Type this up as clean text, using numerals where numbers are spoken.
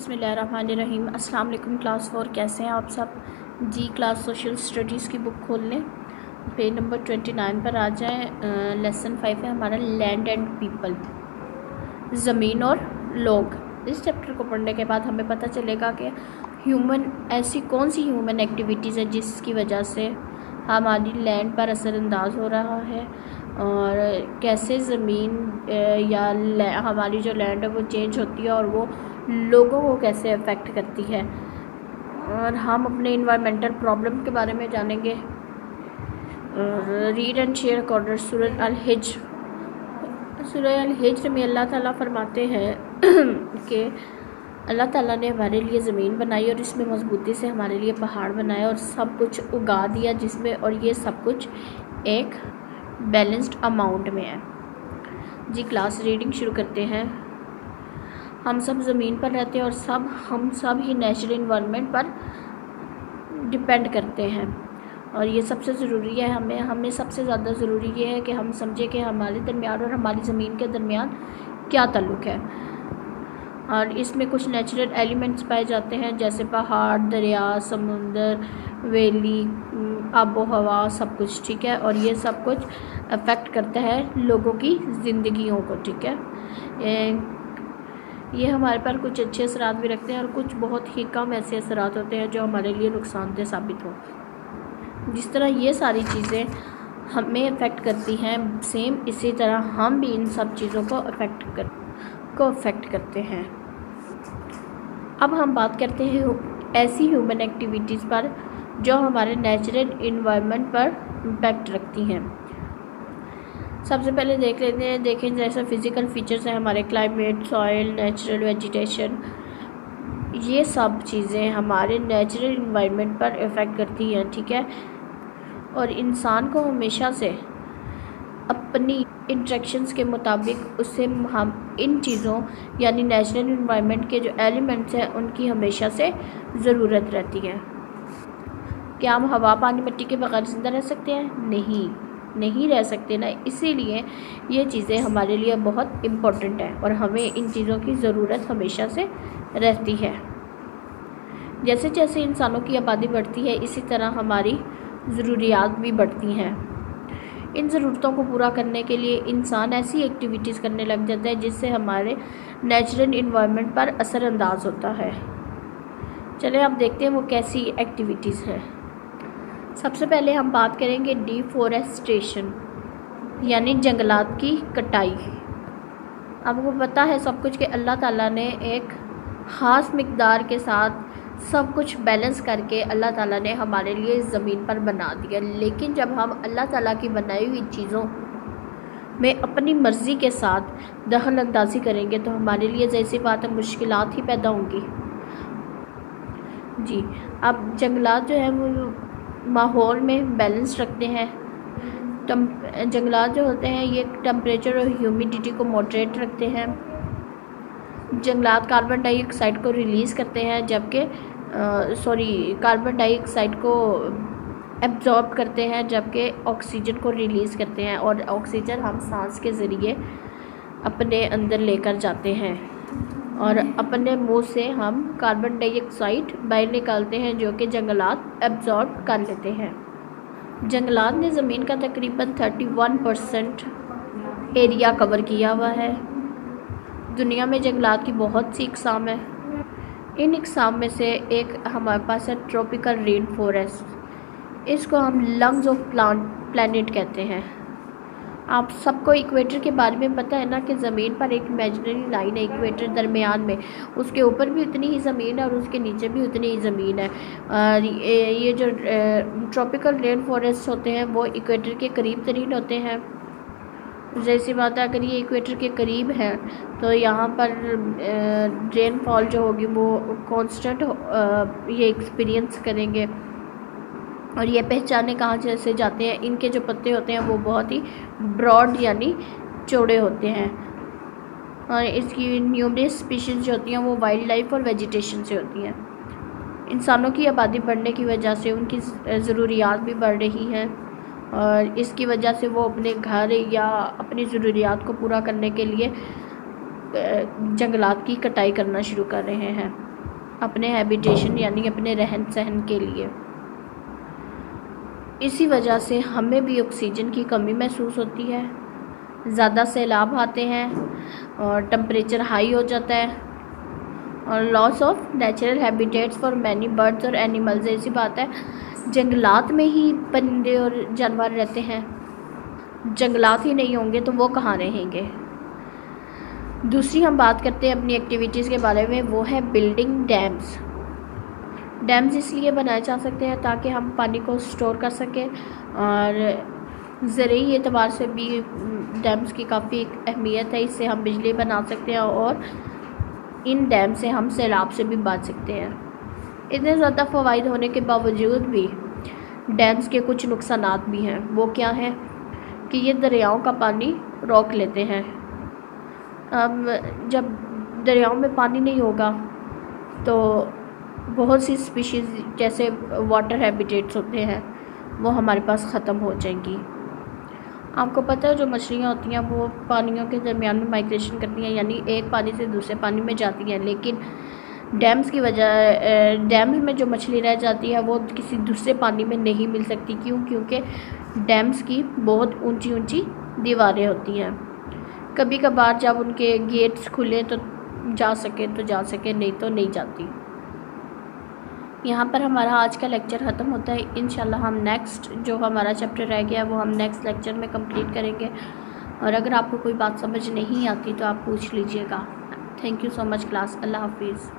बिस्मिल्लाहिर्रहमानिर्रहीम। अस्सलाम वालेकुम क्लास 4, कैसे हैं आप सब जी। क्लास सोशल स्टडीज़ की बुक खोल लें, पेज नंबर 29 पर आ जाएं। लेसन 5 है हमारा, लैंड एंड पीपल, ज़मीन और लोग। इस चैप्टर को पढ़ने के बाद हमें पता चलेगा कि ऐसी कौन सी ह्यूमन एक्टिविटीज़ है जिसकी वजह से हमारी लैंड पर असरअंदाज हो रहा है, और कैसे ज़मीन या हमारी जो लैंड है वो चेंज होती है और वो लोगों को कैसे अफेक्ट करती है। और हम अपने इन्वायरमेंटल प्रॉब्लम के बारे में जानेंगे। रीड एंड शेयर अकॉर्डर सूरह अल हिज्र में अल्लाह ताला फरमाते हैं कि अल्लाह ताला ने हमारे लिए ज़मीन बनाई और इसमें मजबूती से हमारे लिए पहाड़ बनाए और सब कुछ उगा दिया जिसमें, और ये सब कुछ एक बैलेंस्ड अमाउंट में है जी। क्लास रीडिंग शुरू करते हैं। हम सब ज़मीन पर रहते हैं और हम सब ही नेचुरल इन्वायरमेंट पर डिपेंड करते हैं, और ये सबसे ज़रूरी है। हमें सबसे ज़्यादा ज़रूरी ये है कि हम समझें कि हमारे दरमियान और हमारी ज़मीन के दरमियान क्या ताल्लुक़ है। और इसमें कुछ नेचुरल एलिमेंट्स पाए जाते हैं जैसे पहाड़, दरिया, समुंदर, वैली, आबो हवा, सब कुछ, ठीक है। और ये सब कुछ अफेक्ट करता है लोगों की ज़िंदगियों को, ठीक है। ये हमारे पर कुछ अच्छे असरात भी रखते हैं और कुछ बहुत ही कम ऐसे असरात होते हैं जो हमारे लिए नुकसानदेह साबित हों। जिस तरह ये सारी चीज़ें हमें अफेक्ट करती हैं, सेम इसी तरह हम भी इन सब चीज़ों को अफेक्ट करते हैं। अब हम बात करते हैं ऐसी ह्यूमन एक्टिविटीज़ पर जो हमारे नेचुरल इन्वायरमेंट पर इम्पैक्ट रखती हैं। सबसे पहले देखें जैसे फिज़िकल फीचर्स हैं हमारे, क्लाइमेट, सॉइल, नेचुरल वेजिटेशन। ये सब चीज़ें हमारे नेचुरल इन्वायरमेंट पर इफ़ेक्ट करती हैं, ठीक है। और इंसान को हमेशा से अपनी इंस्ट्रक्शंस के मुताबिक उससे हम इन चीज़ों यानी नेचुरल इन्वायरमेंट के जो एलिमेंट्स हैं उनकी हमेशा से ज़रूरत रहती है। क्या हम हवा, पानी, मिट्टी के बगैर ज़िंदा रह सकते हैं? नहीं रह सकते ना। इसीलिए ये चीज़ें हमारे लिए बहुत इम्पोर्टेंट है और हमें इन चीज़ों की ज़रूरत हमेशा से रहती है। जैसे जैसे इंसानों की आबादी बढ़ती है इसी तरह हमारी ज़रूरियात भी बढ़ती हैं। इन ज़रूरतों को पूरा करने के लिए इंसान ऐसी एक्टिविटीज़ करने लग जाता है जिससे हमारे नेचुरल इन्वायरमेंट पर असरअंदाज होता है। चलिए अब देखते हैं वो कैसी एक्टिविटीज़ हैं। सबसे पहले हम बात करेंगे डिफॉरेस्टेशन यानी जंगलात की कटाई। आपको पता है सब कुछ कि अल्लाह ताला ने एक ख़ास मिक़दार के साथ सब कुछ बैलेंस करके अल्लाह ताला ने हमारे लिए ज़मीन पर बना दिया। लेकिन जब हम अल्लाह ताला की बनाई हुई चीज़ों में अपनी मर्ज़ी के साथ दखल अंदाज़ी करेंगे तो हमारे लिए जैसी बात है मुश्किलात ही पैदा होंगी जी। अब जंगलात जो है वो माहौल में बैलेंस रखते हैं। जंगलात जो होते हैं ये टेम्परेचर और ह्यूमिडिटी को मॉडरेट रखते हैं। जंगलात कार्बन डाइऑक्साइड को रिलीज़ करते हैं कार्बन डाइऑक्साइड को एब्जॉर्ब करते हैं जबकि ऑक्सीजन को रिलीज़ करते हैं, और ऑक्सीजन हम सांस के ज़रिए अपने अंदर लेकर जाते हैं और अपने मुंह से हम कार्बन डाइऑक्साइड बाहर निकालते हैं जो कि जंगलात एब्जॉर्ब कर लेते हैं। जंगलात ने ज़मीन का तकरीबन 31% एरिया कवर किया हुआ है। दुनिया में जंगलात की बहुत सी इकसाम है। इन इकसाम में से एक हमारे पास है ट्रॉपिकल रेन फॉरेस्ट। इसको हम लंग्स ऑफ प्लानिट कहते हैं। आप सबको इक्वेटर के बारे में पता है ना कि ज़मीन पर एक इमेजिनरी लाइन है इक्वेटर दरमियान में, उसके ऊपर भी उतनी ही ज़मीन है और उसके नीचे भी उतनी ही ज़मीन है। और ये जो ट्रॉपिकल रेन फॉरेस्ट होते हैं वो इक्वेटर के करीब तरीन होते हैं। जैसी बात है अगर ये इक्वेटर के करीब है तो यहाँ पर रेनफॉल जो होगी वो कांस्टेंट ये एक्सपीरियंस करेंगे। और ये पहचाने कहाँ से जाते हैं, इनके जो पत्ते होते हैं वो बहुत ही ब्रॉड यानी चौड़े होते हैं। और इसकी न्यूमरस स्पीशीज़ जो होती हैं वो वाइल्ड लाइफ और वेजिटेशन से होती हैं। इंसानों की आबादी बढ़ने की वजह से उनकी ज़रूरियात भी बढ़ रही हैं और इसकी वजह से वो अपने घर या अपनी ज़रूरियात को पूरा करने के लिए जंगलात की कटाई करना शुरू कर रहे हैं। अपने हैबिटेशन यानी अपने रहन सहन के लिए। इसी वजह से हमें भी ऑक्सीजन की कमी महसूस होती है, ज़्यादा सैलाब आते हैं और टेम्परेचर हाई हो जाता है और loss of natural habitats for many birds और एनिमल्स। ऐसी बात है, जंगलात में ही परिंदे और जानवर रहते हैं, जंगलात ही नहीं होंगे तो वो कहाँ रहेंगे। दूसरी हम बात करते हैं अपनी एक्टिविटीज़ के बारे में, वो है बिल्डिंग डैम्स। डैम्स इसलिए बनाए जा सकते हैं ताकि हम पानी को स्टोर कर सकें और ज़रूरी एतबार से भी डैम्स की काफ़ी अहमियत है। इससे हम बिजली बना सकते हैं और इन डैम से हम सैलाब से भी बच सकते हैं। इतने ज़्यादा फ़वाइद होने के बावजूद भी डैम्स के कुछ नुकसानात भी हैं। वो क्या है कि ये दरियाओं का पानी रोक लेते हैं। जब दरियाओं में पानी नहीं होगा तो बहुत सी स्पीशीज़ जैसे वाटर हैबिटेट्स होते हैं वो हमारे पास ख़त्म हो जाएंगी। आपको पता है जो मछलियाँ होती हैं वो पानियों के दरमियान में माइग्रेशन करती हैं, यानी एक पानी से दूसरे पानी में जाती हैं, लेकिन डैम्स की वजह डैम्स में जो मछली रह जाती है वो किसी दूसरे पानी में नहीं मिल सकती। क्यों? क्योंकि डैम्स की बहुत ऊंची ऊंची दीवारें होती हैं। कभी कभार जब उनके गेट्स खुले तो जा सके तो जा सके, नहीं तो नहीं जाती। यहाँ पर हमारा आज का लेक्चर ख़त्म होता है। इंशाल्लाह हम नेक्स्ट जो हमारा चैप्टर रह गया वो हम नेक्स्ट लेक्चर में कंप्लीट करेंगे। और अगर आपको कोई बात समझ नहीं आती तो आप पूछ लीजिएगा। Thank you so much class. अल्लाह हाफिज़।